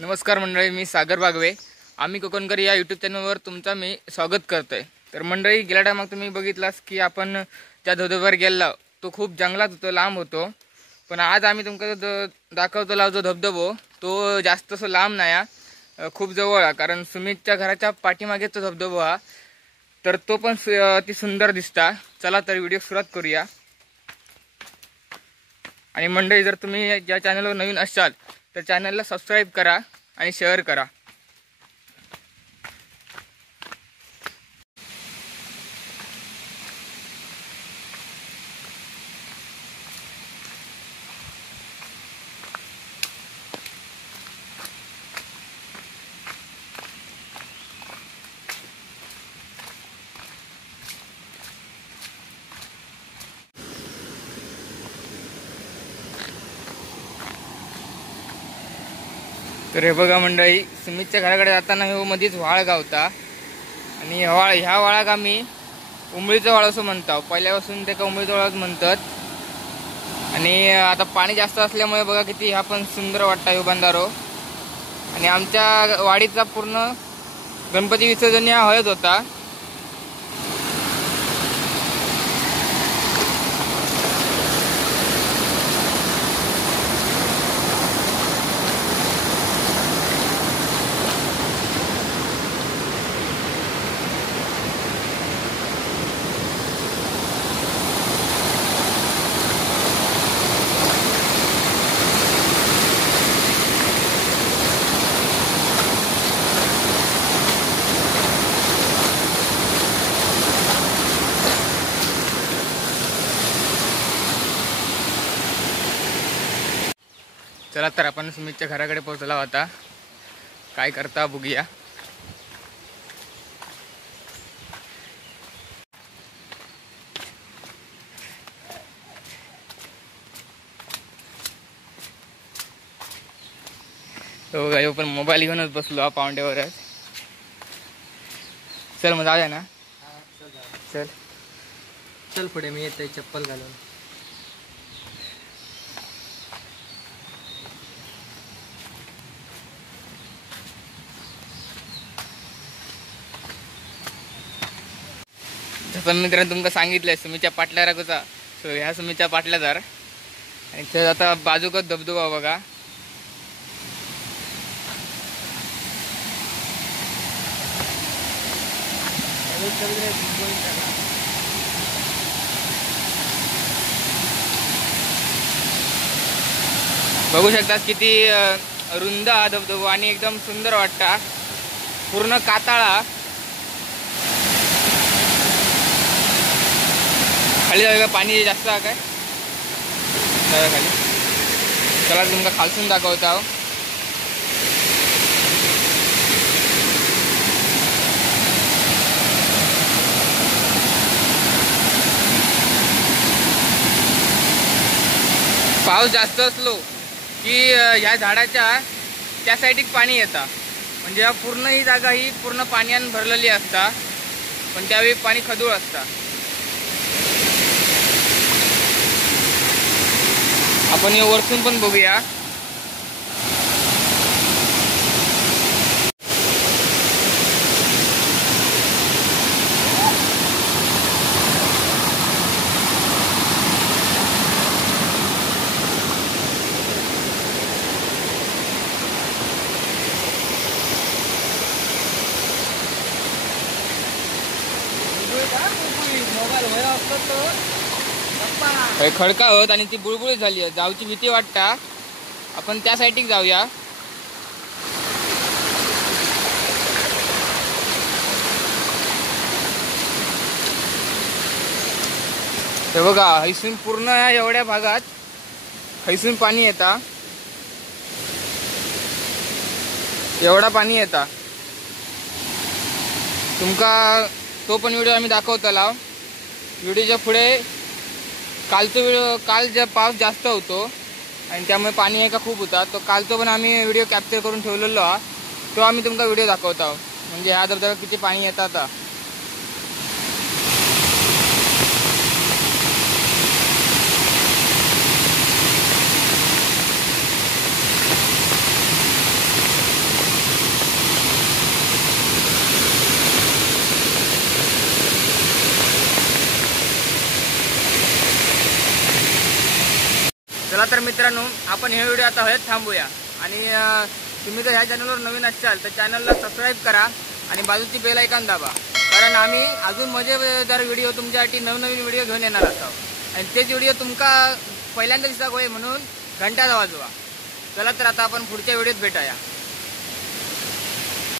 नमस्कार मंडळी, मी सागर बागवे. आम्ही कोकणकर या यूट्यूब चॅनलवर तुमचा मी स्वागत करतोय. तर मंडळी, गेल्या टायमाग तुम्ही बघितलास की आपण त्या धबधब्यावर गेला तो खूप जंगलात होतो, लांब होतो. पण आज आम्ही तुमका दाखवतो जो धबधबो तो जास्त असं लांब नाही, खूप जवळ आहे. कारण सुमितच्या घराच्या पाठीमागेच तो धबधबो हा. तर तो पण अति सुंदर दिसता. चला तर व्हिडिओ सुरुवात करूया. आणि मंडळी, जर तुम्ही या चॅनलवर नवीन असाल तर चॅनलला सबस्क्राईब करा आणि शेअर करा. तर हे बघा मंडळी, सुमितच्या घराकडे जाताना हे मध्येच वाळ गावता. आणि ह्या वाळाक आम्ही उमळीचं वाळ असं म्हणतो. पहिल्यापासून ते का उमळीचं वाळच म्हणतात. आणि आता पाणी जास्त असल्यामुळे बघा किती हा पण सुंदर वाटता ह्यो बंधारो. आणि आमच्या वाडीचा पूर्ण गणपती विसर्जन या हळद होता. चला तर आपण सुमितच्या घराकडे पोहोचला होता. काय करता बघूया. तो बघा, पण मोबाईल घेऊनच बसलो पावंड्यावरच. चल मग जाऊया ना. चल चल पुढे, मी येतोय चप्पल घालून. पण मित्रांनो, तुमका सांगितलंय सुमीच्या पाटल्या राखूचा. सो ह्या सुमीच्या पाटल्या जर आणि ते आता बाजूकच धबधबा बघा. बघू शकता किती रुंद हा धबधबा आणि एकदम सुंदर वाटता. पूर्ण काताळा. खाली जाऊया, पाणी जास्त आहे काय खाली. चला तुमका खालसून दाखवता. पाऊस जास्त असलो की ह्या झाडाच्या त्या साईडीक पाणी येता. म्हणजे या पूर्ण ही जागा ही पूर्ण पाण्याने भरलेली असता. पण त्यावेळी पाणी खदूळ असता. आपण हे वरतून पण बघूया. खडका होत आणि ती बुळबुळीत झाली. जाऊची भीती वाटता. आपण त्या साईडीक जाऊया. हे बघा, हैसून पूर्ण एवढ्या भागात हैसून पाणी येता. एवढा पाणी येता. तुमका तो पण व्हिडिओ आम्ही दाखवतला. व्हिडिओच्या पुढे काल जे पाऊस जास्त होतो आणि त्यामुळे पाणी एका खूप होता. तो कालचा पण आम्ही व्हिडिओ कॅप्चर करून ठेवलेलो हा. तो आम्ही तुमका व्हिडिओ दाखवतो. म्हणजे ह्या धबधब्यात किती पाणी येतं आता. चला तर मित्रांनो, आपण हे व्हिडिओ आता हळद थांबूया आणि तुम्ही जर ह्या चॅनलवर नवीन असाल तर चॅनलला सबस्क्राईब करा आणि बाजूची बेल आयकॉन दाबा, कारण आम्ही अजून मजेदार व्हिडिओ तुमच्यासाठी नवनवीन व्हिडिओ घेऊन येणार आहोत आणि तेच व्हिडिओ तुमका पहिल्यांदा दिसता होय म्हणून घंटा वाजवा. चला तर आता आपण पुढच्या व्हिडिओत भेटूया.